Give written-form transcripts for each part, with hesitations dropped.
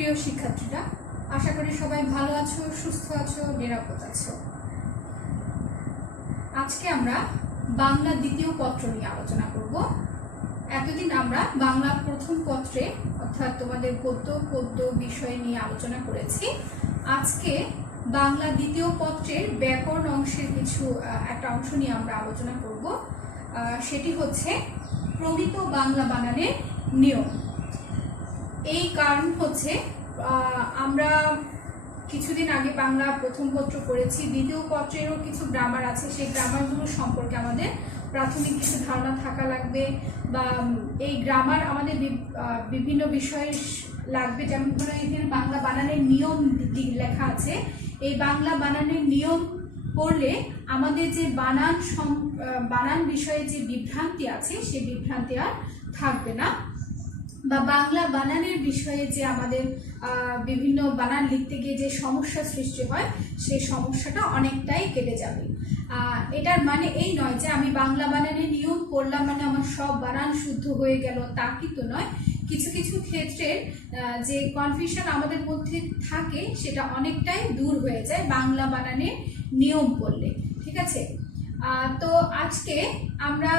প্রিয় শিক্ষার্থীরা, আশা করি সবাই ভালো আছো, সুস্থ আছো, নিরাপদ আছো। আজকে আমরা বাংলা দ্বিতীয় পত্র নিয়ে আলোচনা করব। এতদিন আমরা বাংলা প্রথম পত্রে অর্থাৎ তোমাদের পদ্য বিষয় নিয়ে আলোচনা করেছি। আজকে বাংলা দ্বিতীয় পত্রের ব্যাকরণ অংশের একটা অংশ নিয়ে আমরা আলোচনা করব। সেটি হচ্ছে প্রমিত বাংলা বানানের নিয়ম। এই কারণ হচ্ছে আমরা কিছুদিন আগে বাংলা প্রথম পত্র পড়েছি, দ্বিতীয় পত্রেরও কিছু গ্রামার আছে, সেই গ্রামারগুলো সম্পর্কে আমাদের প্রাথমিক কিছু ধারণা থাকা লাগবে, বা এই গ্রামার আমাদের বিভিন্ন বিষয়ে লাগবে। যেমন ধরো এখানে বাংলা বানানের নিয়ম লেখা আছে, এই বাংলা বানানের নিয়ম পড়লে আমাদের যে বানান বিষয়ে যে বিভ্রান্তি আছে সেই বিভ্রান্তি আর থাকবে না, বা বাংলা বানানের বিষয়ে যে আমাদের বিভিন্ন বানান লিখতে গিয়ে যে সমস্যা সৃষ্টি হয় সেই সমস্যাটা অনেকটাই কেটে যাবে। এটার মানে এই নয় যে আমি বাংলা বানানের নিয়ম পড়লাম মানে আমার সব বানান শুদ্ধ হয়ে গেল, তা কিন্তু নয়। কিছু কিছু ক্ষেত্রে যে কনফিউশন আমাদের মধ্যে থাকে সেটা অনেকটাই দূর হয়ে যায় বাংলা বানানের নিয়ম পড়লে। ঠিক আছে, তো আজকে আমরা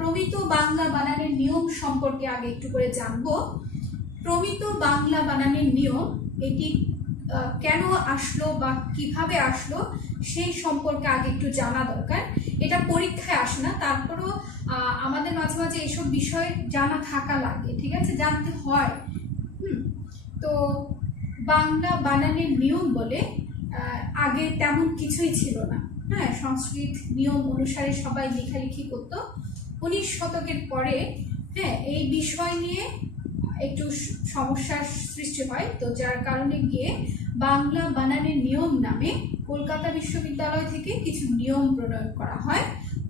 প্রমিত বাংলা বানানের নিয়ম সম্পর্কে আগে একটু করে জানবো। প্রমিত বাংলা বানানের নিয়ম এটি কেন আসলো বা কিভাবে আসলো সেই সম্পর্কে আগে একটু জানা দরকার। এটা পরীক্ষায় আসে না, তারপরও আমাদের মাঝে মাঝে এসব বিষয় জানা থাকা লাগে। ঠিক আছে, জানতে হয়। তো বাংলা বানানের নিয়ম বলে আগে তেমন কিছুই ছিল না। হ্যাঁ, সংস্কৃত নিয়ম অনুসারে সবাই লেখালেখি করতো। 19 শতকের পরে এই বিষয় নিয়ে একটু সমস্যার সৃষ্টি হয়, তো যার কারণে গিয়ে বাংলা বানানের নিয়ম নামে কলকাতা বিশ্ববিদ্যালয় থেকে কিছু নিয়ম প্রণয়ন করা হয়।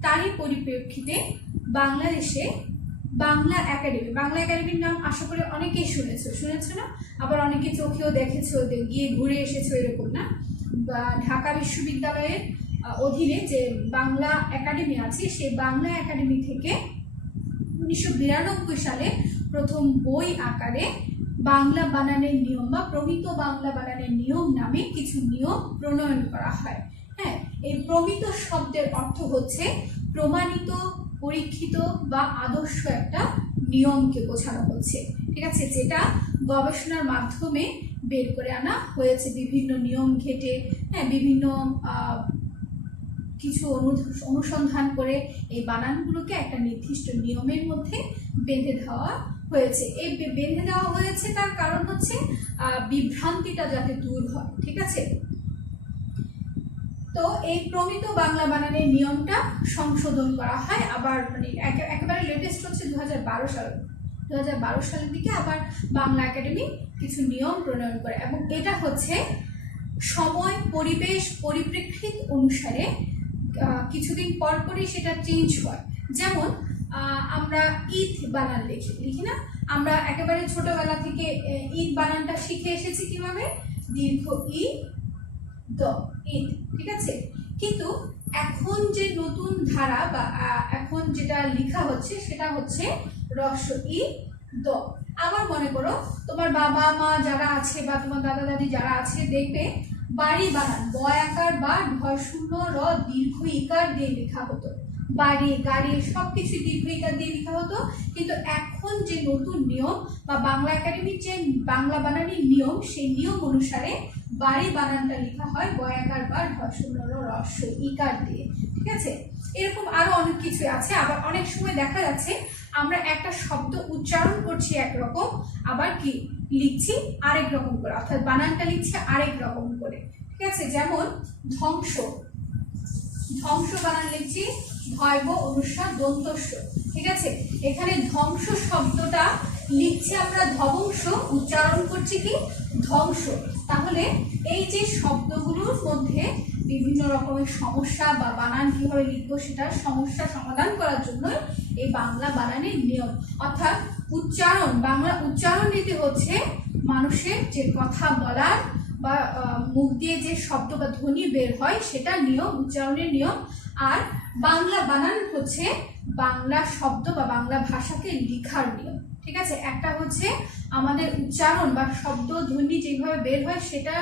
তারই পরিপ্রেক্ষিতে বাংলাদেশে বাংলা একাডেমির নাম আশা করি অনেকেই শুনেছো না, আবার অনেকে চোখেও দেখেছো, গিয়ে ঘুরে এসেছো, এরকম না। ঢাকা বিশ্ববিদ্যালয়ের অধীনে যে বাংলা একাডেমি আছে সেই বাংলা একাডেমি থেকে 1992 সালে প্রথম বই আকারে বাংলা বানানের নিয়ম বা প্রমিত বাংলা বানানের নিয়ম নামে কিছু নিয়ম প্রণয়ন করা হয়। হ্যাঁ, এই প্রমিত শব্দের অর্থ হচ্ছে প্রমাণিত, পরীক্ষিত বা আদর্শ একটা নিয়মকে বোঝানো হচ্ছে। ঠিক আছে, যেটা গবেষণার মাধ্যমে বের করে আনা হয়েছে, বিভিন্ন নিয়ম ঘেটে বিভিন্ন কিছু অনুসন্ধান করে এই বানানগুলোকে একটা নির্দিষ্ট নিয়মের মধ্যে বেঁধে দেওয়া হয়েছে। এই বেঁধে দেওয়া হয়েছে তার কারণ হচ্ছে বিভ্রান্তিটা যাতে দূর হয়। ঠিক আছে, তো এই প্রমিত বাংলা বানানের নিয়মটা সংশোধন করা হয়, আবার মানে একেবারে লেটেস্ট হচ্ছে 2012 সালের দিকে আবার বাংলা একাডেমি কিছু নিয়ম প্রণয়ন করে, এবং এটা হচ্ছে সময়, পরিবেশ, পরিপ্রেক্ষিত অনুসারে কিছুদিন পর পরই সেটা চেঞ্জ হয়। যেমন আমরা ঈদ বানান লিখি না, আমরা একেবারে ছোটবেলা থেকে ঈদ বানানটা শিখে এসেছি কিভাবে, দীর্ঘ ই দ, ঈদ। ঠিক আছে, কিন্তু এখন যে নতুন ধারা বা এখন যেটা লেখা হচ্ছে সেটা হচ্ছে রস্ব ই দ। আবার মনে করো তোমার বাবা মা যারা আছে বা তোমার দাদা দাদি যারা আছে, দেখবে বাড়ি বানান বয়াকার বা ঢ-শূন্য র দীর্ঘ ইকার দিয়ে লেখা হতো, বাড়ি, গাড়ি সবকিছু দীর্ঘ ইকার দিয়ে লেখা হতো। কিন্তু এখন যে নতুন নিয়ম বা বাংলা একাডেমির যে বাংলা বানানের নিয়ম, সেই নিয়ম অনুসারে বাড়ি বানানটা লেখা হয় বয়াকার বা ঢ-শূন্য র রস্ব ইকার দিয়ে। ঠিক আছে, এরকম আরো অনেক কিছু আছে। আবার অনেক সময় দেখা যাচ্ছে আমরা একটা শব্দ উচ্চারণ করছি একরকম, আবার কি লিখছি আরেক রকম করে, অর্থাৎ বানানটা লিখছি আরেক রকম করে। ঠিক আছে, যেমন ধ্বংস বানান লিখছি ভয়ব অনুস্বার দন্তস্ব। ঠিক আছে, এখানে ধ্বংস শব্দটা লিখছি আমরা ধ্বংস, উচ্চারণ করছি কি ধ্বংস। তাহলে এই যে শব্দগুলোর মধ্যে বিভিন্ন রকমের সমস্যা বা বানান কিভাবে লিখবো সেটার সমস্যা সমাধান করার জন্য এই বাংলা বানানের নিয়ম, অর্থাৎ বাংলা উচ্চারণ নীতি হচ্ছে মানুষের যে কথা বলার বা মুখ দিয়ে যে শব্দ বা ধ্বনি বের হয় সেটা নিয়ম, উচ্চারণের নিয়ম। আর বাংলা বানান হচ্ছে বাংলা শব্দ বা বাংলা ভাষাকে লেখার নিয়ম। ঠিক আছে, একটা হচ্ছে আমাদের উচ্চারণ বা শব্দ ধ্বনি যেভাবে বের হয় সেটা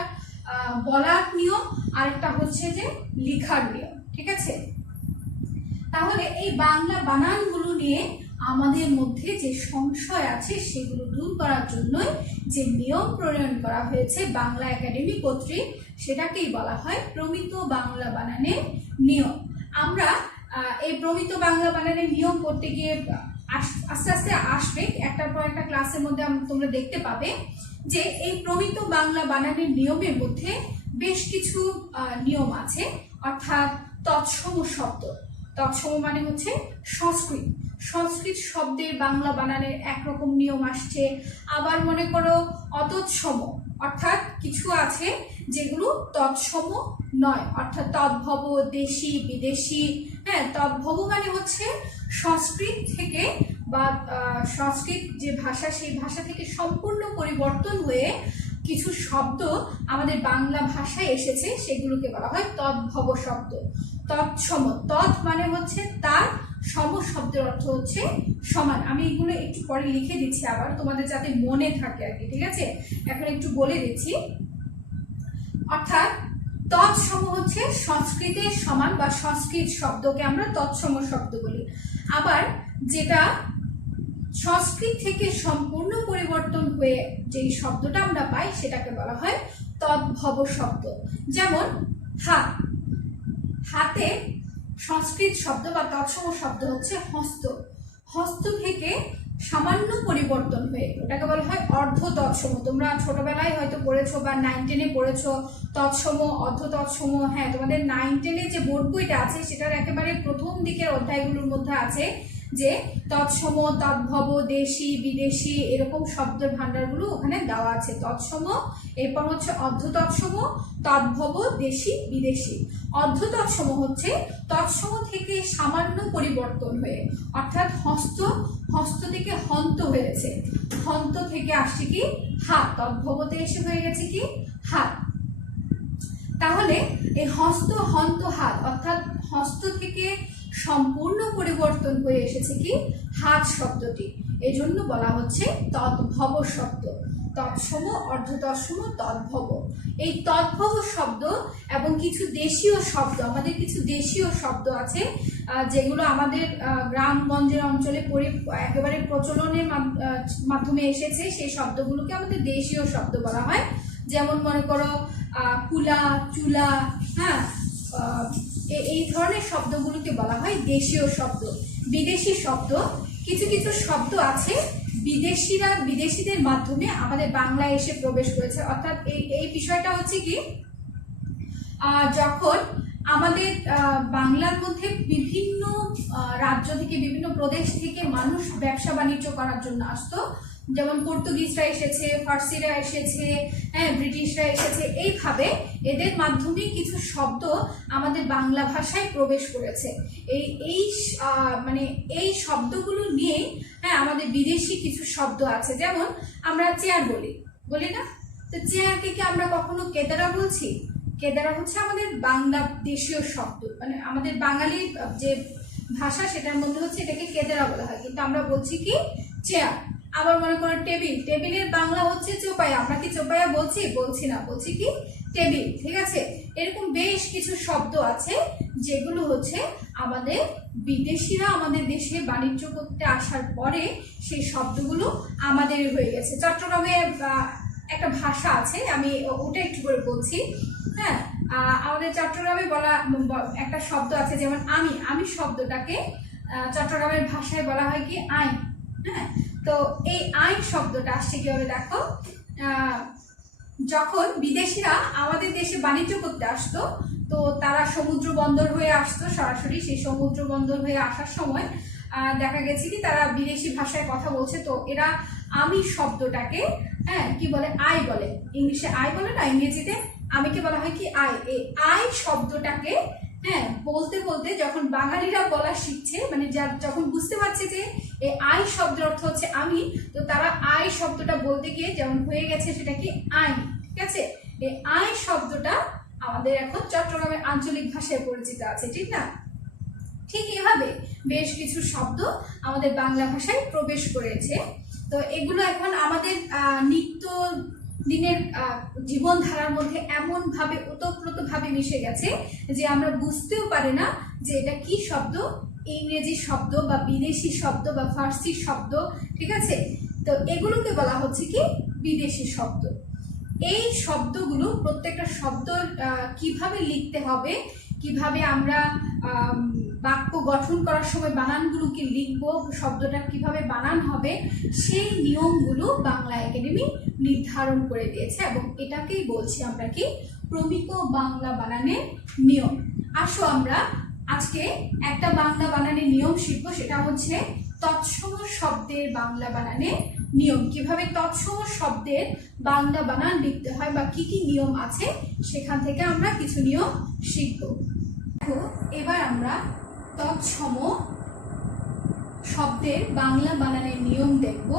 বলার নিয়ম, আরেকটা হচ্ছে যে লেখার নিয়ম। ঠিক আছে, তাহলে এই বাংলা বানানগুলো নিয়ে আমাদের মধ্যে যে সংশয় আছে সেগুলো দূর করার জন্যই যে নিয়ম প্রণয়ন করা হয়েছে বাংলা একাডেমি কর্তৃক, সেটাকেই বলা হয় প্রমিত বাংলা বানানের নিয়ম। আমরা এই প্রমিত বাংলা বানানের নিয়ম করতে গিয়ে আস্তে আস্তে আসবে, একটার পর একটা ক্লাসের মধ্যে তোমরা দেখতে পাবে যে এই প্রমিত বাংলা বানানের নিয়মের মধ্যে বেশ কিছু নিয়ম আছে, অর্থাৎ তৎসম শব্দ। তৎসম মানে হচ্ছে সংস্কৃত, সংস্কৃত শব্দের বাংলা বানানের একরকম নিয়ম আসছে। আবার মনে করো অতৎসম, অর্থাৎ কিছু আছে যেগুলো তৎসম নয়, অর্থাৎ তদ্ভব, দেশি, বিদেশি। হ্যাঁ, তদ্ভব মানে হচ্ছে সংস্কৃত থেকে বা সংস্কৃত যে ভাষা সেই ভাষা থেকে সম্পূর্ণ পরিবর্তন হয়ে কিছু শব্দ আমাদের বাংলা ভাষায় এসেছে, সেগুলোকে বলা হয় তদ্ভব শব্দ। তৎসম, তৎ মানে হচ্ছে তার, সম শব্দের অর্থ হচ্ছে সমান। আমি এগুলো একটু পরে লিখে দিচ্ছি আবার তোমাদের যাতে মনে থাকে আর কি। ঠিক আছে, এখন একটু বলে দিচ্ছি। অর্থাৎ তৎসম হচ্ছে সংস্কৃতের সমান বা সংস্কৃত শব্দকে আমরা তৎসম শব্দ বলি। আবার যেটা সংস্কৃত থেকে সম্পূর্ণ পরিবর্তন হয়ে যেই শব্দটা আমরা পাই সেটাকে বলা হয় তদ্ভব শব্দ। যেমন হাত, হাতে সংস্কৃত শব্দ বা তৎসম শব্দ হচ্ছে হস্ত, হস্ত থেকে সামান্য পরিবর্তন হয়ে ওটাকে বলা হয় অর্ধ তৎসম। তোমরা ছোটবেলায় হয়তো পড়েছো বা 9, 10-এ পড়েছো তৎসম, অর্ধ তৎসম। হ্যাঁ, তোমাদের 9, 10-এ যে বোর্ড বইটা আছে সেটার একেবারে প্রথম দিকের অধ্যায়গুলোর মধ্যে আছে যে তৎসম, তদ্ভব, দেশি, বিদেশি এরকম শব্দের ভান্ডারগুলো ওখানে দেওয়া আছে। তৎসম, এরপর হচ্ছে অর্ধ তৎসম, তদ্ভব, দেশি, বিদেশি। অর্ধ তৎসম হচ্ছে তৎসম থেকে সামান্য পরিবর্তন হয়ে, অর্থাৎ হস্ত, হস্ত থেকে হন্ত হয়েছে, হন্ত থেকে আসছে কি হাত, তদ্ভবতে এসে হয়ে গেছে কি হাত। তাহলে এই হস্ত, হন্ত, হাত, অর্থাৎ হস্ত থেকে সম্পূর্ণ পরিবর্তন হয়ে এসেছে কি হাত শব্দটি, এজন্য বলা হচ্ছে তদ্ভব শব্দ। তৎসম, অর্ধ তৎসম, তদ্ভব। এই তদ্ভব শব্দ এবং কিছু দেশীয় শব্দ, আমাদের কিছু দেশীয় শব্দ আছে যেগুলো আমাদের গ্রামগঞ্জের অঞ্চলে একেবারে প্রচলনের মাধ্যমে এসেছে, সেই শব্দগুলোকে আমাদের দেশীয় শব্দ বলা হয়। যেমন মনে করো কুলা, চুলা, হ্যাঁ, এই ধরনের শব্দগুলোকে বলা হয় দেশীয় শব্দ। বিদেশি শব্দ, কিছু কিছু শব্দ আছে বিদেশিদের মাধ্যমে আমাদের বাংলায় এসে প্রবেশ করেছে। অর্থাৎ এই বিষয়টা হচ্ছে কি, যখন আমাদের বাংলার মধ্যে বিভিন্ন রাজ্য থেকে, বিভিন্ন প্রদেশ থেকে মানুষ ব্যবসা বাণিজ্য করার জন্য আসতো, যেমন পর্তুগিজরা এসেছে, ফার্সিরা এসেছে, হ্যাঁ, ব্রিটিশরা এসেছে, এইভাবে এদের মাধ্যমে কিছু শব্দ আমাদের বাংলা ভাষায় প্রবেশ করেছে। এই শব্দগুলো নিয়ে, হ্যাঁ, আমাদের বিদেশি কিছু শব্দ আছে। যেমন আমরা চেয়ার বলি না, তো চেয়ারকে কি আমরা কখনো কেদারা বলছি? কেদারা হচ্ছে আমাদের বাংলা দেশীয় শব্দ, মানে আমাদের বাঙালির যে ভাষা সেটার মধ্যে হচ্ছে এটাকে কেদারা বলা হয়, কিন্তু আমরা বলছি কি চেয়ার। আবার মনে করো টেবিল, টেবিলের বাংলা হচ্ছে চোপায়া, আমরা কি চোপায়া বলছি না, বলছি কি টেবিল। ঠিক আছে, এরকম বেশ কিছু শব্দ আছে যেগুলো হচ্ছে আমাদের বিদেশিরা আমাদের দেশে বাণিজ্য করতে আসার পরে সেই শব্দগুলো আমাদের হয়ে গেছে। চট্টগ্রামে একটা ভাষা আছে, আমি ওটা একটু করে বলছি। হ্যাঁ, আমাদের চট্টগ্রামে বলা একটা শব্দ আছে, যেমন আমি শব্দটাকে চট্টগ্রামের ভাষায় বলা হয় কি আইন। হ্যাঁ, তো এই আইন শব্দটা আসছে কিভাবে দেখো, যখন বিদেশিরা আমাদের দেশে বাণিজ্য করতে আসতো, তো তারা সমুদ্র বন্দর হয়ে আসতো সরাসরি। সেই সমুদ্র বন্দর হয়ে আসার সময় দেখা গেছে কি তারা বিদেশি ভাষায় কথা বলছে, তো এরা আমি শব্দটাকে, হ্যাঁ, কি বলে আই বলে, ইংলিশে আই বলে না, ইংরেজিতে আমিকে বলা হয় কি আই। এই আই শব্দটাকে, হ্যাঁ, বলতে বলতে যখন বাঙালিরা বলা শিখছে, মানে যখন বুঝতে পারছে যে এই আই শব্দের অর্থ হচ্ছে আমি, তো তারা আই শব্দটা বলতে গিয়ে যেমন হয়ে গেছে সেটা কি আইন। ঠিক আছে, এই আই শব্দটা আমাদের এখন চট্টগ্রামের আঞ্চলিক ভাষায় পরিচিত আছে, ঠিক না? ঠিক এভাবে বেশ কিছু শব্দ আমাদের বাংলা ভাষায় প্রবেশ করেছে। তো এগুলো এখন আমাদের নিত্য দিনের জীবনধারার মধ্যে এমন ভাবে ওতপ্রোত ভাবে মিশে গেছে যে আমরা বুঝতেও পারি না যে এটা কি শব্দ, ইংরেজি শব্দ বা বিদেশি শব্দ বা ফার্সি শব্দ, ঠিক আছে। তো এগুলোকে বলা হচ্ছে কি বিদেশি শব্দ। এই শব্দগুলো প্রত্যেকটা শব্দ কিভাবে লিখতে হবে, কিভাবে আমরা বাক্য গঠন করার সময় বানানগুলোকে লিখব, শব্দটা কিভাবে বানান হবে, সেই নিয়মগুলো বাংলা একাডেমি নির্ধারণ করে দিয়েছে এবং এটাকেই বলছি আমরা কি প্রমিত বাংলা বানানের নিয়ম। আসো আমরা আজকে একটা বাংলা বানানের নিয়ম শিখব, সেটা হচ্ছে তৎসম শব্দের বাংলা বানানের নিয়ম। কিভাবে তৎসম শব্দের বাংলা বানান লিখতে হয় বা কি কি নিয়ম আছে সেখান থেকে আমরা কিছু নিয়ম শিখব। দেখো এবার আমরা তৎসম শব্দের বাংলা বানানের নিয়ম দেখব।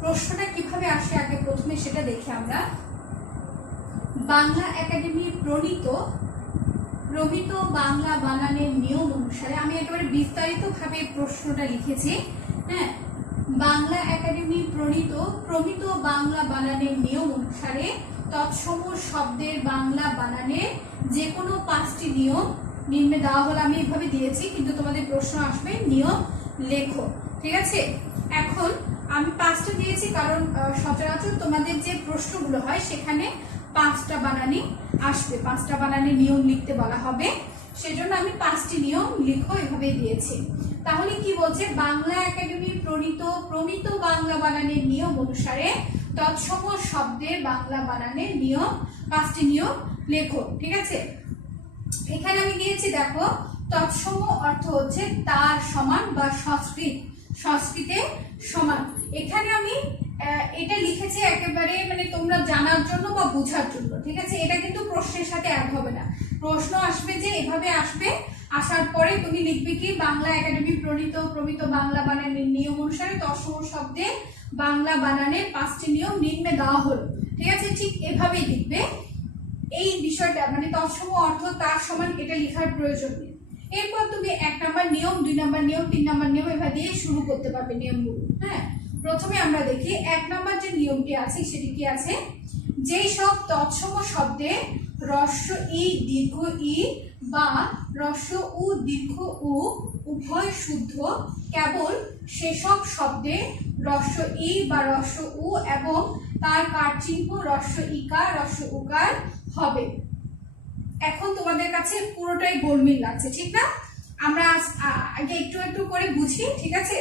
প্রশ্নটা কিভাবে আসে আগে প্রথমে সেটা দেখি আমরা। বাংলা একাডেমি প্রণীত বাংলা বানানের নিয়ম অনুসারে, আমি একেবারে বিস্তারিতভাবে প্রশ্নটা লিখেছি, হ্যাঁ। বাংলা একাডেমি প্রমিত বাংলা বানানের নিয়ম অনুসারে তৎসম শব্দের বাংলা বানানের যে কোনো 5টি নিয়ম নিম্নে দেওয়া হলো। আমি এভাবে দিয়েছি, কিন্তু তোমাদের প্রশ্ন আসবে নিয়ম লেখো, ঠিক আছে। এখন আমি 5টা দিয়েছি কারণ সচরাচর তোমাদের যে প্রশ্নগুলো হয় সেখানে 5টা বানানই আসবে, 5টা বানানের নিয়ম লিখতে বলা হবে, সেজন্য আমি 5টি নিয়ম লিখো এভাবে দিয়েছি। তাহলে কি বলছে, বাংলা একাডেমি প্রমিত বাংলা বানানের নিয়ম অনুসারে তৎসম শব্দের বাংলা বানানের নিয়ম 5টি নিয়ম লেখো, ঠিক আছে। এখানে আমি দিয়েছি, দেখো তৎসম অর্থ হচ্ছে তার সমান বা সংস্কৃতের সমান। এখানে আমি এটা লিখেছি একেবারে মানে তোমরা জানার জন্য বা বোঝার জন্য, ঠিক আছে। এটা কিন্তু প্রশ্নের সাথে অ্যাড হবে না। প্রশ্ন আসবে যে এভাবে আসবে, আসার পরে তুমি লিখবে কি বাংলা একাডেমি প্রমিত বাংলা বানানের নিয়ম অনুসারে তৎসম শব্দের বাংলা বানানের 5টি নিয়ম নিম্নে দেওয়া হলো, ঠিক আছে। ঠিক এভাবেই লিখবে। এই বিষয়টা মানে তৎসম অর্থ তার সমান, এটা লেখার প্রয়োজন নেই। এরপর তুমি 1 নম্বর নিয়ম, 2 নম্বর নিয়ম, 3 নম্বর নিয়ম এভাবে দিয়ে শুরু করতে পারবে নিয়মগুলো, হ্যাঁ। প্রথমে আমরা দেখি 1 নম্বর যে নিয়মটি আছে সেটি কি আছে, যেই সব তৎসম শব্দে হ্রস্ব ই দীর্ঘ ই বা হ্রস্ব উ দীর্ঘ উ উভয় শুদ্ধ, কেবল সেসব শব্দে হ্রস্ব ই বা হ্রস্ব উ এবং তার কারচিহ্ন হ্রস্ব ইকার হ্রস্ব উকার হবে। এখন তোমাদের কাছে পুরোটাই গোলমিল লাগছে, ঠিক না? আমরা আগে একটু একটু করে বুঝি, ঠিক আছে।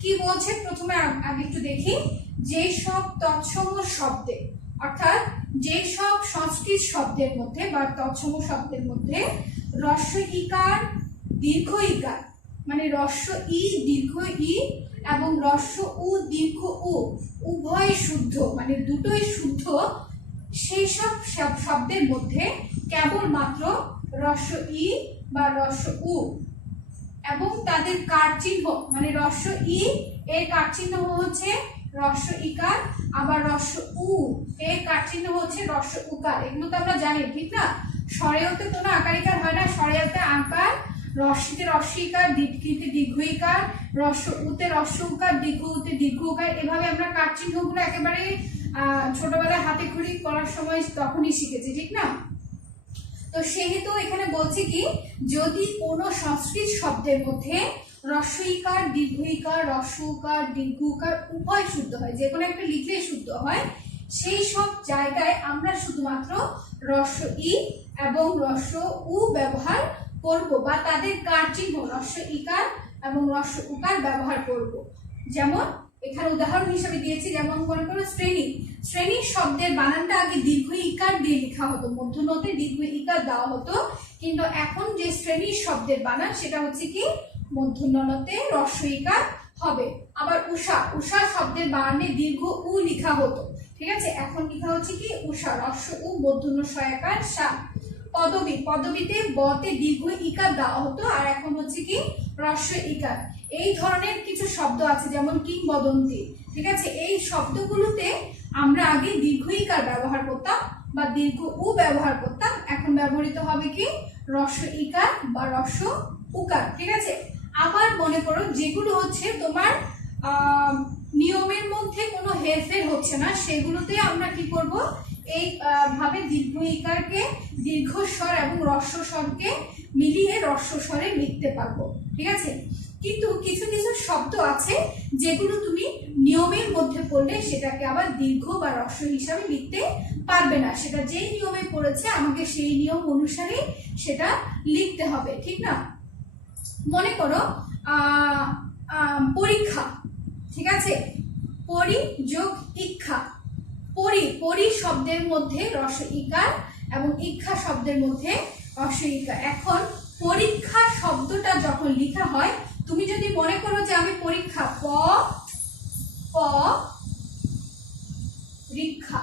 কি বলছে প্রথমে আগে একটু দেখি। যে সব তৎসম শব্দে, অর্থাৎ যে সব সংস্কৃত শব্দের মধ্যে বা তৎসম শব্দের মধ্যে হ্রস্ব ইকার দীর্ঘ ইকার মানে হ্রস্ব ই দীর্ঘ ই এবং হ্রস্ব উ দীর্ঘ উ উভয় শুদ্ধ মানে দুটোই শুদ্ধ, সেই সব শব্দের মধ্যে কেবলমাত্র হ্রস্ব ই বা হ্রস্ব উ এবং তাদের কারচিহ্ন মানে হ্রস্ব ই এর কারচিহ্ন হচ্ছে হ্রস্ব ইকার, আবার হ্রস্ব উ এর কারচিহ্ন হচ্ছে হ্রস্ব উকার। এগুলো তো আমরা জানি, ঠিক না? স্বরেয়তে কোনো আকারিকার হয় না, স্বরেয়তে আকার, হ্রস্বতে হ্রস্ব ইকার, দীর্ঘিতে দীর্ঘ ইকার, হ্রস্ব উতে হ্রস্ব উকার, দীর্ঘ উতে দীর্ঘ উকার। এভাবে আমরা কারচিহ্নগুলো একেবারে ছোটবেলায় হাতে খড়ি করার সময় তখনই শিখেছি, ঠিক না? তো সেহেতু এখানে বলছে কি, যদি কোনো সংস্কৃত শব্দের মধ্যে হ্রস্ব ইকার দীর্ঘ ইকার হ্রস্ব উকার দীর্ঘ উকার উভয় শুদ্ধ হয়, যে কোনো একটা লিখলেই শুদ্ধ হয়, সেই সব জায়গায় আমরা শুধুমাত্র হ্রস্ব ই এবং হ্রস্ব উ ব্যবহার করব বা তাদের কারচিহ্ন হ্রস্ব ইকার এবং হ্রস্ব উকার ব্যবহার করব। যেমন এখানে উদাহরণ হিসেবে দিয়েছি, যেমন মনে করো শ্রেণীর শব্দের বানানটা আগে দীর্ঘ ইকার দিয়ে লেখা হতো, মূর্ধন্যতে দীর্ঘ ইকার দেওয়া হতো, কিন্তু এখন যে শ্রেণীর শব্দের বানান সেটা হচ্ছে কি মূর্ধন্যতে হ্রস্ব ইকার হবে। আবার উষা শব্দের বানানে দীর্ঘ উ লেখা হতো, ঠিক আছে, এখন লেখা হচ্ছে কি উষা হ্রস্ব উ মূর্ধন্য ষয়াকার সা। পদবীতে বতে দীর্ঘ ইকার দেওয়া হতো, আর এখন হচ্ছে কি হ্রস্ব ইকার। এই ধরনের কিছু শব্দ আছে যেমন কিংবদন্তি, ঠিক আছে, এই শব্দগুলোতে আমরা আগে দীর্ঘ ইকার ব্যবহার করতাম বা দীর্ঘ উ ব্যবহার করতাম, এখন ব্যবহৃত হবে কি হ্রস্ব ইকার বা হ্রস্ব উকার, ঠিক আছে। আবার মনে করো যেগুলো হচ্ছে তোমার নিয়মের মধ্যে কোনো হেরফের হচ্ছে না, সেগুলোতে আমরা কি করব, এই ভাবে দীর্ঘ ইকারকে দীর্ঘস্বর এবং হ্রস্বস্বরকে মিলিয়ে হ্রস্বস্বরে লিখতে পারবো, ঠিক আছে। কিন্তু কিছু কিছু শব্দ আছে যেগুলো তুমি নিয়মের মধ্যে পড়লে সেটাকে আবার দীর্ঘ বা হ্রস্ব হিসাবে লিখতে পারবে না, সেটা যেই নিয়মে পড়েছে আমাকে সেই নিয়ম অনুসারে সেটা লিখতে হবে, ঠিক না। মনে করো পরীক্ষা, ঠিক আছে, পরি যোগ ইক্ষা, পরি শব্দের মধ্যে রস ইকার এবং ইক্ষা শব্দের মধ্যে রস ইকার। এখন পরীক্ষা শব্দটা যখন লেখা হয়, তুমি যদি মনে করো যে আমি পরীক্ষা রিক্ষা,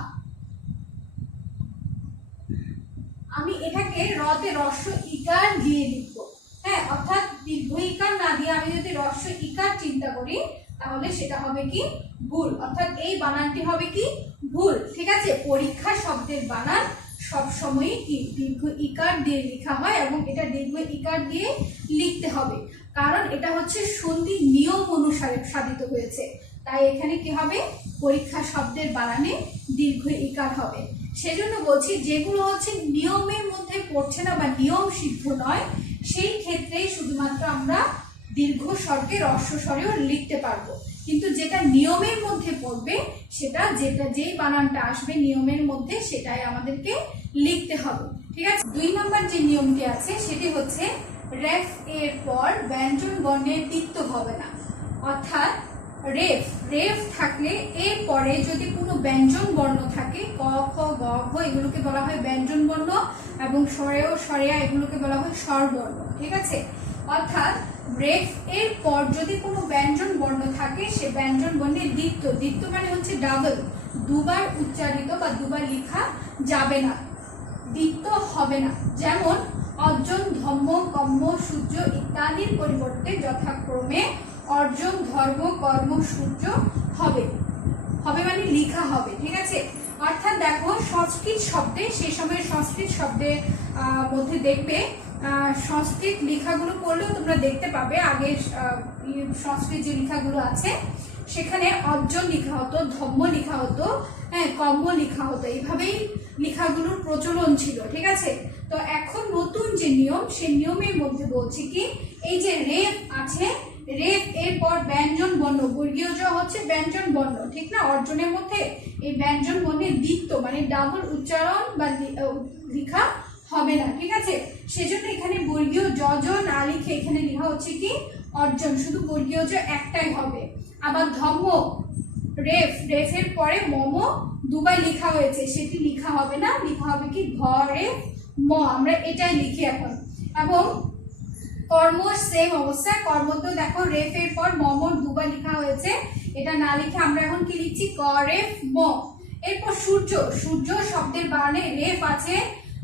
আমি এটাকে রতে রস্ব ইকার দিয়ে লিখব, হ্যাঁ, অর্থাৎ দীর্ঘ ইকার না দিয়ে আমি যদি রস্ব ইকার চিন্তা করি তাহলে সেটা হবে কি ভুল, অর্থাৎ এই বানানটি হবে কি ভুল, ঠিক আছে। পরীক্ষা শব্দের বানান সব সময় কি দীর্ঘ ইকার দিয়ে লেখা হয় এবং এটা দীর্ঘ ইকার দিয়ে লিখতে হবে, কারণ এটা হচ্ছে সন্ধি নিয়ম অনুসারে সাধিত হয়েছে, তাই এখানে কি হবে, পরীক্ষা শব্দের বানানে দীর্ঘ ইকার হবে। সেজন্য বলছি যেগুলো হচ্ছে নিয়মের মধ্যে পড়ছে না বা নিয়ম সিদ্ধ নয়, সেই ক্ষেত্রেই শুধুমাত্র আমরা দীর্ঘ স্বরকে হ্রস্ব স্বরেও লিখতে পারবো, কিন্তু যেটা নিয়মের মধ্যে পড়বে সেটা যেই বানানটা আসবে নিয়মের মধ্যে সেটাই আমাদেরকে লিখতে হবে, ঠিক আছে। 2 নম্বর যে নিয়মটি আছে সেটি হচ্ছে রেফ এর পর ব্যঞ্জন বর্ণের দ্বিত্ব হবে না, অর্থাৎ রেফ থাকলে এর পরে যদি কোনো ব্যঞ্জন বর্ণ থাকে, ক খ গ ঘ এগুলোকে বলা হয় ব্যঞ্জন বর্ণ, এবং স্বরেয় স্বরেয়া এগুলোকে বলা হয় স্বরবর্ণ, ঠিক আছে। অর্থাৎ রেফ এর পর যদি কোনো ব্যঞ্জন বর্ণ থাকে, সে ব্যঞ্জন বর্ণের দ্বিত্ব মানে হচ্ছে ডাবল, দুবার উচ্চারিত বা দুবার লেখা যাবে না, দ্বিত্ব হবে না। যেমন অর্জন, ধম্ম, কম্ম, সূর্য ইত্যাদির পরিবর্তে যথাক্রমে অর্জন, ধর্ম, কর্ম, সূর্য হবে মানে লেখা হবে, ঠিক আছে। অর্থাৎ দেখো সংস্কৃত শব্দে, সেই সময় সংস্কৃত শব্দের মধ্যে দেখবে সংস্কৃত লেখাগুলো পড়লেও তোমরা দেখতে পাবে, আগে সংস্কৃত যে লেখাগুলো আছে সেখানে অর্জন লেখা হতো, ধম্ম লেখা হতো, হ্যাঁ, কম্ম লেখা হতো, এইভাবেই লেখাগুলোর প্রচলন ছিল, ঠিক আছে। তো এখন নতুন যে নিয়ম, সেই নিয়মের মধ্যে বলছি কি, এই যে রেফ আছে, রেফ এর পর ব্যঞ্জন বর্ণ, বর্গীয় জ হচ্ছে ব্যঞ্জন বর্ণ, ঠিক না, অর্জনের মধ্যে এই ব্যঞ্জন বর্ণের দ্বিত্ব মানে ডাবল উচ্চারণ বা লেখা হবে না, ঠিক আছে। সেজন্য এখানে বর্গীয় জ না লিখে এখানে লেখা হচ্ছে কি অর্জন, শুধু বর্গীয় জ একটাই হবে। আবার ধম্ম, রেফের পরে মম দুবার লেখা হয়েছে, সেটি লেখা হবে না, লেখা হবে কি ধ রে ম, আমরা এটাই লিখি এখন। এবং কর্ম সেম অবস্থা, কর্ম তো দেখো রেফের পর মম দুবার লেখা হয়েছে, এটা না লিখে আমরা এখন কি লিখছি ক রেফ ম। এরপর সূর্য শব্দের বানানে রেফ আছে,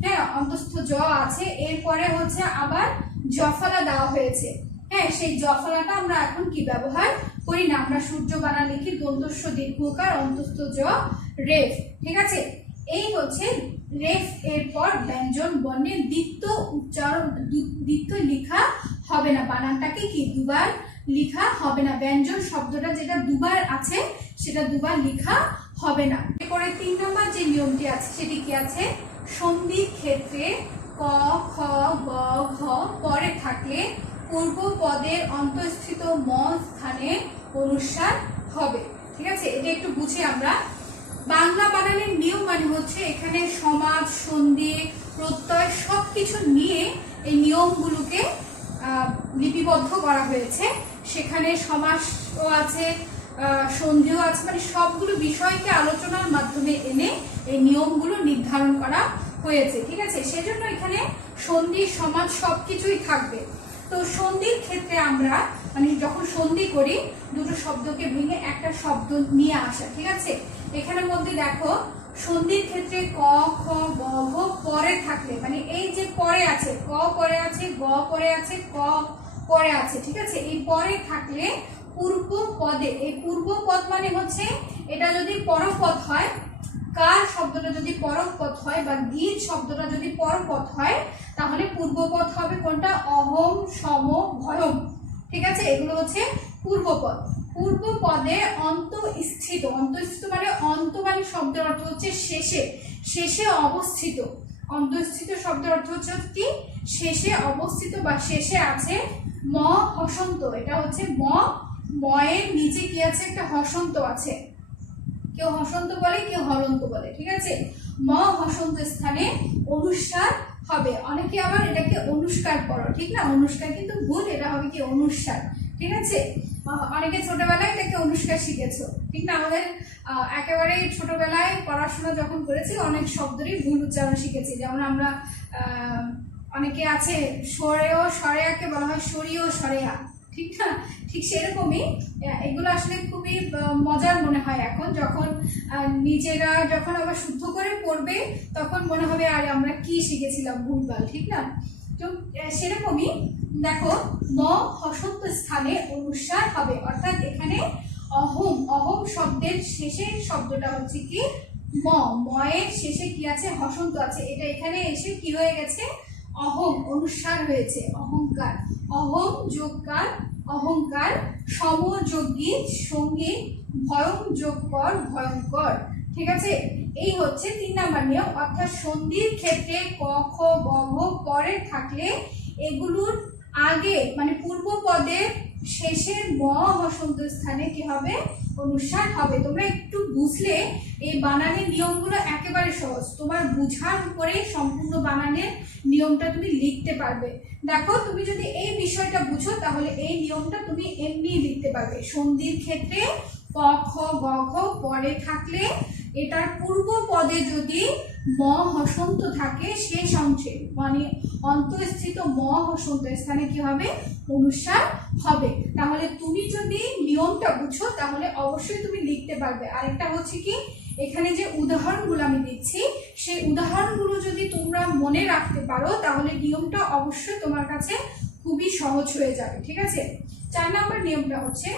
হ্যাঁ, অন্তস্থ জ আছে, এরপরে হচ্ছে আবার জফলা দেওয়া হয়েছে, হ্যাঁ, সেই জফলাটা আমরা এখন কি ব্যবহার করি না, আমরা সূর্য বানান লিখি দন্তস্ব দীর্ঘকার অন্তস্থ জ রেফ, ঠিক আছে। এই হচ্ছে রেফ এর পর ব্যঞ্জন বর্ণের দ্বিত্ব উচ্চারণ, দ্বিত্ব লেখা হবে না, বানানটাকে কি দুবার লেখা হবে না, ব্যঞ্জন শব্দটা যেটা দুবার আছে সেটা দুবার লেখা হবে না। এরপরে 3 নম্বর যে নিয়মটি আছে সেটি কি আছে, সন্ধির ক্ষেত্রে ক খ গ ঘ পরে থাকলে পূর্ব পদের অন্তঃস্থিত ম স্থানে অনুস্বার হবে, ঠিক আছে। এটা একটু বুঝি আমরা। বাংলা বানানের নিয়ম মানে হচ্ছে এখানে সমাজ, সন্ধি, প্রত্যয় সবকিছু নিয়ে এই নিয়মগুলোকে লিপিবদ্ধ করা হয়েছে, সেখানে সমাসও আছে, সন্ধিও আছে, মানে সবগুলো বিষয়কে আলোচনার মাধ্যমে এনে এই নিয়মগুলো নির্ধারণ করা হয়েছে, ঠিক আছে। সেজন্য এখানে সন্ধি, সমাজ সবকিছুই থাকবে। তো সন্ধির ক্ষেত্রে আমরা মানে যখন সন্ধি করি দুটো শব্দকে ভেঙে একটা শব্দ নিয়ে আসা, ঠিক আছে। এখানের মধ্যে দেখো সন্ধির ক্ষেত্রে ক খ গ ঘ পরে থাকলে, মানে এই যে পরে আছে, ক পরে আছে, গ পরে আছে, ক পরে আছে, ঠিক আছে, এই পরে থাকলে পূর্ব পদে, এই পূর্ব পদ মানে হচ্ছে এটা যদি পরপদ হয়, কার শব্দটা যদি পরপদ হয় বা গীত শব্দটা যদি পরপদ হয় তাহলে পূর্বপদ হবে কোনটা, অহম, সম, ভয়ম, ঠিক আছে, এগুলো হচ্ছে পূর্বপদ, পূর্বপদে অন্তঃস্থিত, অন্তঃস্থিত মানে অন্ত মানে শব্দের অর্থ হচ্ছে শেষে, শেষে অবস্থিত। অন্তঃস্থিত শব্দের অর্থ হচ্ছে কি শেষে অবস্থিত বা শেষে আছে। ম হসন্ত, এটা হচ্ছে ময়ের নিচে কি আছে একটা হসন্ত আছে, কেউ হসন্ত বলে কেউ হরন্ত বলে, ঠিক আছে। ম হসন্ত স্থানে অনুস্বার হবে। অনেকে আবার এটাকে অনুষ্কার করো, ঠিক না, অনুষ্কার কিন্তু ভুল, এটা হবে কি অনুস্বার, ঠিক আছে। অনেকে ছোটবেলায় এটাকে অনুষ্কার শিখেছো, ঠিক না। আমাদের একেবারে ছোটবেলায় পড়াশোনা যখন করেছি অনেক শব্দেরই ভুল উচ্চারণ শিখেছি। যেমন আমরা অনেকে আছে সরেও সরেয়াকে বলা হয় সরিও সরেয়া, ঠিক না। ঠিক সেরকমই এগুলো আসলে খুবই মজার মনে হয় এখন, যখন নিজেরা যখন আবার শুদ্ধ করে পড়বে তখন মনে হবে আর আমরা কি শিখেছিলাম ভুলভাল, ঠিক না। তো সেরকমই দেখো ম হসন্ত স্থানে অনুস্বার হবে, অর্থাৎ এখানে অহম, অহম শব্দের শেষের শব্দটা হচ্ছে কি ম, ময়ের শেষে কি আছে হসন্ত আছে, এটা এখানে এসে কি হয়ে গেছে অহম, অনুস্বার হয়েছে, অহংকার। অহম যোগকার অহংকার, সমযোগী সঙ্গী, ভয়ং যোগ কর ভয়ঙ্কর, ঠিক আছে। এই হচ্ছে 3 নাম্বার নিয়ম। অর্থাৎ সন্ধির ক্ষেত্রে ক খ গ ঘ পরে থাকলে এগুলোর আগে মানে পূর্ব পদের শেষের ম হসন্ত স্থানে কি হবে অনুস্বার হবে। তোমরা একটু বুঝলে এই বানানের নিয়মগুলো একেবারে সহজ, তোমার বুঝার উপরে সম্পূর্ণ বানানের নিয়মটা তুমি লিখতে পারবে। দেখো তুমি যদি এই বিষয়টা বুঝো তাহলে এই নিয়মটা তুমি এমনি লিখতে পারবে। সন্ধির ক্ষেত্রে ক খ গ ঘ পরে থাকলে এটার পূর্ব পদে যদি ম হসন্ত থাকে শেষ অংশে মানে অন্তঃস্থিত ম হসন্ত স্থানে কি হবে অনুস্বার হবে। তাহলে তুমি যদি নিয়মটা বুঝো তাহলে অবশ্যই তুমি লিখতে পারবে। আরেকটা হচ্ছে কি এখানে যে উদাহরণগুলো আমি দিচ্ছি সেই উদাহরণগুলো যদি তোমরা মনে রাখতে পারো তাহলে নিয়মটা অবশ্যই তোমার কাছে খুবই সহজ হয়ে যাবে, ঠিক আছে। 4 নম্বর নিয়মটা হচ্ছে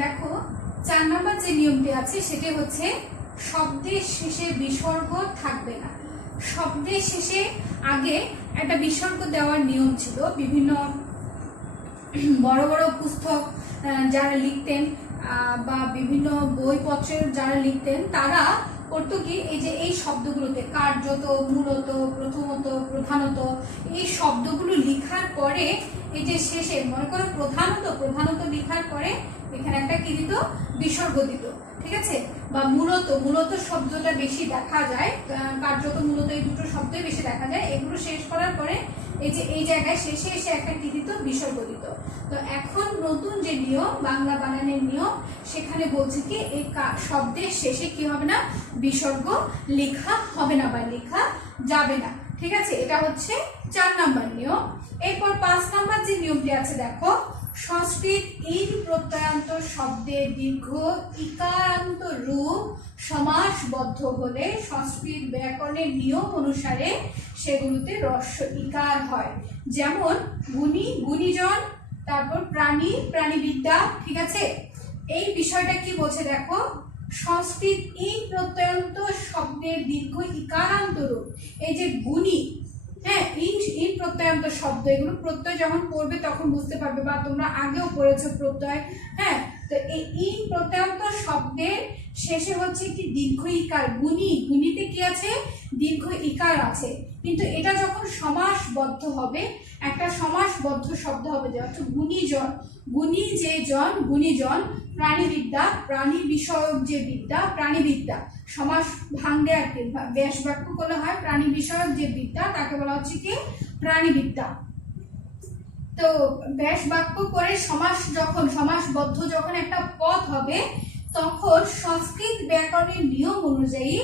দেখো 4 নম্বর যে নিয়মটি আছে সেটা হচ্ছে শব্দের শেষে বিসর্গ থাকবে না। শব্দের শেষে আগে একটা বিসর্গ দেওয়ার নিয়ম ছিল। বিভিন্ন বড় বড় পুস্তক যারা লিখতেন বা বিভিন্ন বইপত্রের যারা লিখতেন তারা করতো কি এই যে এই শব্দগুলোতে কার্যত, মূলত, প্রথমত, প্রধানত এই শব্দগুলো লেখার পরে এই যে শেষে মনে করো প্রধানত, প্রধানত লেখার পরে এখানে একটা কি দিত বিসর্গ দিত, ঠিক আছে। বা মূলত, মূলত শব্দটা বেশি দেখা যায়, কার্যত মূলত এই দুটো শব্দই বেশি দেখা যায়। এগুলো শেষ করার পরে এই যে এই জায়গায় শেষে এসে একটা কি দিত বিসর্গ দিত। তো এখন নতুন যে নিয়ম বাংলা বানানের নিয়ম সেখানে বলছে কি এই শব্দের শেষে কি হবে না বিসর্গ লেখা হবে না বা লেখা যাবে না, ঠিক আছে। এটা হচ্ছে 4 নম্বর নিয়ম। এরপর 5 নম্বর যে নিয়মটি আছে দেখো সংস্কৃত ইন প্রত্যয়ান্ত শব্দের দীর্ঘ ইকারান্ত রূপ সমাসবদ্ধ হলে সংস্কৃত ব্যাকরণের নিয়ম অনুসারে সেগুলোতে হ্রস্ব ইকার হয়। যেমন গুণী, গুণীজন, তারপর প্রাণী, প্রাণীবিদ্যা, ঠিক আছে। এই বিষয়টা কি বলছে দেখো সংস্কৃত ইন প্রত্যয়ান্ত শব্দের দীর্ঘ ইকারান্ত রূপ, এই যে গুণী, হ্যাঁ ইন প্রত্যয়ান্ত শব্দ, এগুলো প্রত্যয় যখন পড়বে তখন বুঝতে পারবে বা তোমরা আগেও পড়েছো প্রত্যয়, হ্যাঁ। তো এই ইন প্রত্যয়ান্ত শব্দের শেষে হচ্ছে একটি দীর্ঘ ইকার। গুণী, গুণীতে কি আছে দীর্ঘ ইকার আছে, কিন্তু এটা যখন সমাসবদ্ধ হবে একটা সমাসবদ্ধ শব্দ হবে যে অর্থাৎ গুণীজন, গুণী যে জন গুণীজন, প্রাণীবিদ্যা, প্রাণী বিষয়ক যে বিদ্যা প্রাণীবিদ্যা, সমাস ভাঙ্গে আর কি ব্যাস বাক্য বলা হয় প্রাণী বিষয়ক যে বিদ্যা তাকে বলা হচ্ছে কি প্রাণীবিদ্যা। তো ব্যাস বাক্য করে সমাস যখন সমাসবদ্ধ যখন একটা পদ হবে তখন সংস্কৃত ব্যাকরণের নিয়ম অনুযায়ী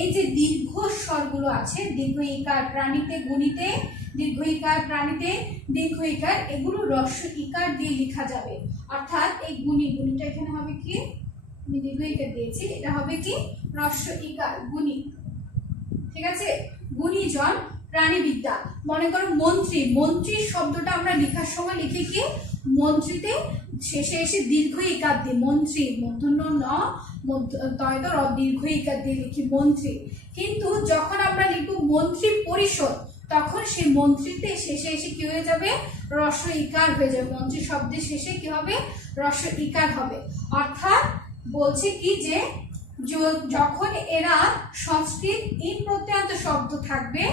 এই যে দীর্ঘ স্বরগুলো আছে দীর্ঘ ইকার প্রাণীতে, গুণীতে দীর্ঘ ইকার, প্রাণীতে দীর্ঘ ইকার, এগুলো হ্রস্ব ইকার দিয়ে লেখা যাবে। অর্থাৎ এই গুণী, গুণীটা এখানে হবে কি আমি দীর্ঘ ইকার দিয়েছি, এটা হবে কি হ্রস্ব ইকার গুণী, ঠিক আছে। গুণীজন, প্রাণীবিদ্যা, মনে করো মন্ত্রী, মন্ত্রী শব্দটা আমরা লেখার সময় লিখি কি মন্ত্রীতে শেষে এসে দীর্ঘ ইকার দিয়ে মন্ত্রী, মূর্ধন্য ন তয় দীর্ঘ ইকার দিয়ে লিখি মন্ত্রী। কিন্তু যখন আমরা লিখব মন্ত্রী পরিষদ, তখন সেই মন্ত্রীতে শেষে এসে কি হয়ে যাবে, রস্ব ইকার হয়ে যাবে। মন্ত্রী শব্দের শেষে কি হবে, রস্ব ইকার হবে। অর্থাৎ বলছে কি যে যখন এরা সংস্কৃত ইন প্রত্যয়ান্ত শব্দ থাকবে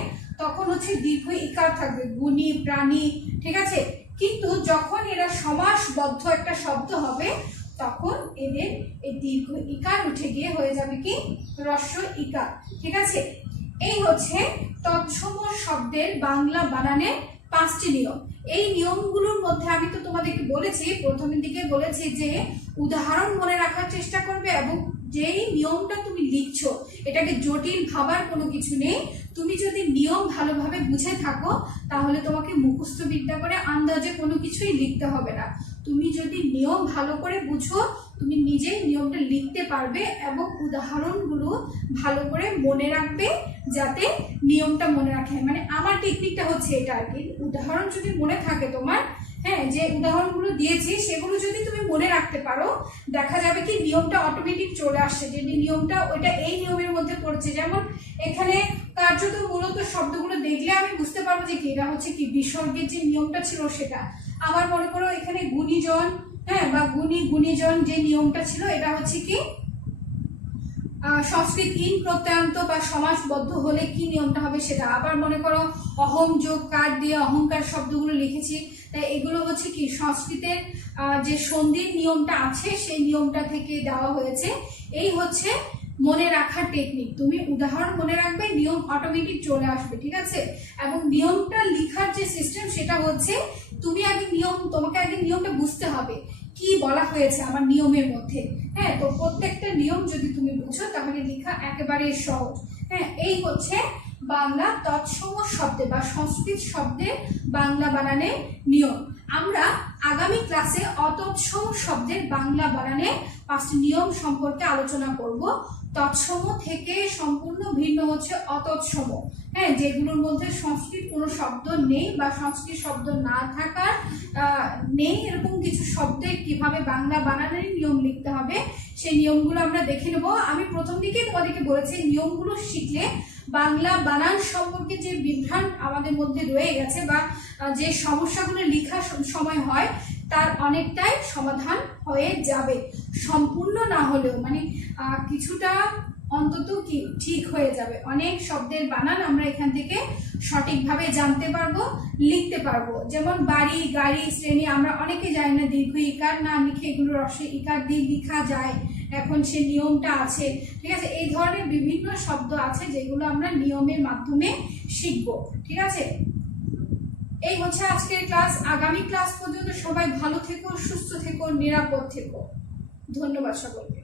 তখন হচ্ছে দীর্ঘ ইকার থাকবে, গুণী, প্রাণী, ঠিক আছে। কিন্তু যখন এরা সমাসবদ্ধ একটা শব্দ হবে তখন এদের এই দীর্ঘ ইকার উঠে গিয়ে হয়ে যাবে কি, রস্ব ইকার, ঠিক আছে। এই হচ্ছে তৎসম শব্দের বাংলা বানানের 5টি নিয়ম। এই নিয়মগুলোর মধ্যে আমি তো তোমাদেরকে বলেছি, প্রথমের দিকে বলেছি যে উদাহরণ মনে রাখার চেষ্টা করবে এবং যেই নিয়মটা তুমি লিখছো এটাকে জটিল ভাবার কোনো কিছু নেই। তুমি যদি নিয়ম ভালোভাবে বুঝে থাকো তাহলে তোমাকে মুখস্থ বিদ্যা করে আন্দাজে কোনো কিছুই লিখতে হবে না। তুমি যদি নিয়ম ভালো করে বুঝো তুমি নিজেই নিয়মটা লিখতে পারবে এবং উদাহরণগুলো ভালো করে মনে রাখবে যাতে নিয়মটা মনে রাখে। মানে আমার টেকনিকটা হচ্ছে এটা আর কি, উদাহরণ যদি মনে থাকে তোমার, হ্যাঁ, যে উদাহরণগুলো দিয়েছি সেগুলো যদি তুমি মনে রাখতে পারো দেখা যাবে কি নিয়মটা অটোমেটিক চলে আসছে, যে নিয়মটা ওইটা এই নিয়মের মধ্যে পড়ছে। যেমন এখানে কার্যত মূলত শব্দগুলো দেখলে আমি বুঝতে পারবো যে কি এটা হচ্ছে কি বিসর্গের যে নিয়মটা ছিল সেটা। আবার মনে করো এখানে গুণীজন, হ্যাঁ, বা গুণীজন যে নিয়মটা ছিল এটা হচ্ছে কি সংস্কৃত ইন প্রত্যয়ান্ত বা সমাসবদ্ধ হলে কি নিয়মটা হবে সেটা। আবার মনে করো অহম যোগ কার দিয়ে অহংকার শব্দগুলো লিখেছি, তাই এগুলো হচ্ছে কি সংস্কৃতের যে সন্ধির নিয়মটা আছে সেই নিয়মটা থেকে দেওয়া হয়েছে। এই হচ্ছে মনে রাখার টেকনিক। তুমি উদাহরণ মনে রাখবে, নিয়ম অটোমেটিক চলে আসবে, ঠিক আছে। এবং নিয়মটা লেখার যে সিস্টেম সেটা হচ্ছে তোমাকে আগে নিয়মটা বুঝতে হবে কি বলা হয়েছে আমার নিয়মের মধ্যে, হ্যাঁ। তো প্রত্যেকটা নিয়ম যদি তুমি বুঝো তাহলে লেখা একেবারে সহজ, হ্যাঁ। এই হচ্ছে বাংলা তৎসম শব্দে বা সংস্কৃত শব্দের বাংলা বানানের নিয়ম। আমরা আগামী ক্লাসে অতৎসম শব্দের বাংলা বানানের 5টি নিয়ম সম্পর্কে আলোচনা করব। তৎসম থেকে সম্পূর্ণ ভিন্ন হচ্ছে অতৎসম, হ্যাঁ, যেগুলোর মধ্যে সংস্কৃত কোনো শব্দ নেই বা সংস্কৃত শব্দ না থাকার নেই এরকম কিছু শব্দের কিভাবে বাংলা বানানের নিয়ম লিখতে হবে সেই নিয়মগুলো আমরা দেখে নেব। আমি প্রথম দিকে তোমাদেরকে বলেছি নিয়মগুলো শিখলে বাংলা বানান সম্পর্কে যে বিভ্রান্ত আমাদের মধ্যে রয়ে গেছে বা যে সমস্যাগুলো লেখার সময় হয় তার অনেকটাই সমাধান হয়ে যাবে। সম্পূর্ণ না হলেও মানে কিছুটা অন্তত কি ঠিক হয়ে যাবে। অনেক শব্দের বানান আমরা এখান থেকে সঠিকভাবে জানতে পারবো, লিখতে পারবো। যেমন বাড়ি, গাড়ি, শ্রেণী আমরা অনেকে জানি না দীর্ঘ ইকার না লিখে এগুলো রস্ব ইকার দিয়ে লেখা যায়, এখন সে নিয়মটা আছে, ঠিক আছে। এই ধরনের বিভিন্ন শব্দ আছে যেগুলো আমরা নিয়মের মাধ্যমে শিখবো, ঠিক আছে। এই হচ্ছে আজকের ক্লাস। আগামী ক্লাস পর্যন্ত সবাই ভালো থেকো, সুস্থ থেকো, নিরাপদ থেকো। ধন্যবাদ সকলকে।